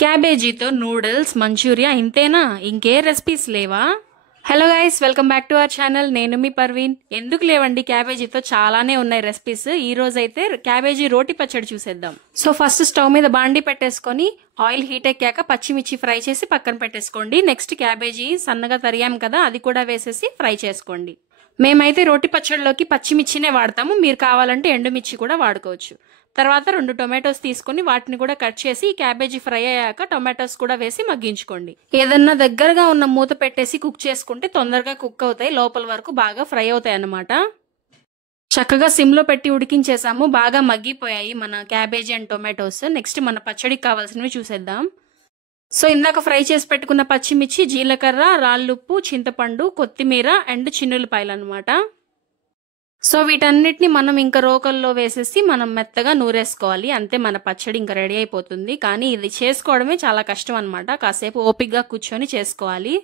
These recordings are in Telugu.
క్యాబేజీతో నూడిల్స్, మంచూరియా ఇంతేనా? ఇంకే రెసిపీస్ లేవా? Hello guys, welcome back to our channel. నేను మీ పర్వీన్. ఎందుకు లేవండి, క్యాబేజీతో చాలానే ఉన్నాయి రెసిపీస్. ఈ రోజు అయితే క్యాబేజీ రోటి పచ్చడి చూసేద్దాం. సో ఫస్ట్ స్టవ్ మీద బాండి పెట్టేసుకొని ఆయిల్ హీట్ ఎక్కాక పచ్చిమిర్చి ఫ్రై చేసి పక్కన పెట్టేసుకోండి. నెక్స్ట్ క్యాబేజీ సన్నగా తరిగాం కదా, అది కూడా వేసేసి ఫ్రై చేసుకోండి. మేమైతే రోటి పచ్చడిలోకి పచ్చిమిర్చినే వాడతాము, మీరు కావాలంటే ఎండుమిర్చి కూడా వాడుకోవచ్చు. తర్వాత 2 టొమాటోస్ తీసుకుని వాటిని కూడా కట్ చేసి క్యాబేజీ ఫ్రై అయ్యాక టొమాటోస్ కూడా వేసి మగ్గించుకోండి. ఏదన్నా దగ్గరగా ఉన్న మూత పెట్టేసి కుక్ చేసుకుంటే తొందరగా కుక్ అవుతాయి, లోపల వరకు బాగా ఫ్రై అవుతాయి అన్నమాట. చక్కగా సిమ్ లో పెట్టి ఉడికించేసాము, బాగా మగ్గిపోయాయి మన క్యాబేజీ అండ్ టొమాటోస్. నెక్స్ట్ మన పచ్చడికి కావాల్సినవి చూసేద్దాం. సో ఇందాక ఫ్రై చేసి పెట్టుకున్న పచ్చిమిర్చి, జీలకర్ర, రాళ్ళుప్పు, చింతపండు, కొత్తిమీర అండ్ చిన్నులపాయలు అనమాట. సో వీటన్నిటిని మనం ఇంకా రోకల్లో వేసేసి మనం మెత్తగా నూరేసుకోవాలి. అంతే, మన పచ్చడి ఇంకా రెడీ అయిపోతుంది. కానీ ఇది చేసుకోవడమే చాలా కష్టం అనమాట, కాసేపు ఓపిక్గా కూర్చొని చేసుకోవాలి.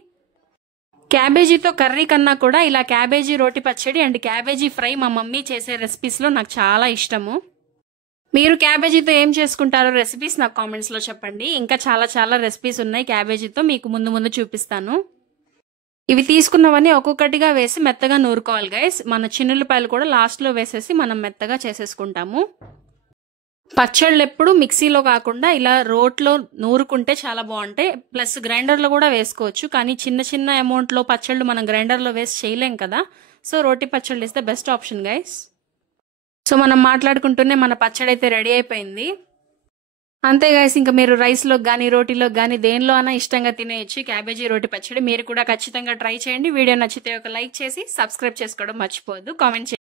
క్యాబేజీతో కర్రీ కన్నా కూడా ఇలా క్యాబేజీ రోటి పచ్చడి అండ్ క్యాబేజీ ఫ్రై మా మమ్మీ చేసే రెసిపీస్లో నాకు చాలా ఇష్టము. మీరు క్యాబేజీతో ఏం చేసుకుంటారో రెసిపీస్ నాకు కామెంట్స్లో చెప్పండి. ఇంకా చాలా రెసిపీస్ ఉన్నాయి క్యాబేజీతో, మీకు ముందు చూపిస్తాను. ఇవి తీసుకున్నవన్నీ ఒక్కొక్కటిగా వేసి మెత్తగా నూరుకోవాలి గైస్. మన చిన్నులపాయలు కూడా లాస్ట్లో వేసేసి మనం మెత్తగా చేసేసుకుంటాము. పచ్చళ్ళు ఎప్పుడు మిక్సీలో కాకుండా ఇలా రోట్లో నూరుకుంటే చాలా బాగుంటాయి. ప్లస్ గ్రైండర్లో కూడా వేసుకోవచ్చు, కానీ చిన్న అమౌంట్లో పచ్చళ్ళు మనం గ్రైండర్లో వేసి చేయలేం కదా. సో రోటి పచ్చళ్ళు is the best option guys. So మనం మాట్లాడుకుంటూనే మన పచ్చడి అయితే రెడీ అయిపోయింది. అంతే గైస్, ఇంకా మీరు రైస్లో కానీ రోటీలో కానీ దేనిలో అయినా ఇష్టంగా తినేయచ్చు క్యాబేజీ రోటి పచ్చడి. మీరు కూడా ఖచ్చితంగా ట్రై చేయండి. వీడియో నచ్చితే ఒక లైక్ చేసి సబ్స్క్రైబ్ చేసుకోవడం మర్చిపోవద్దు. కామెంట్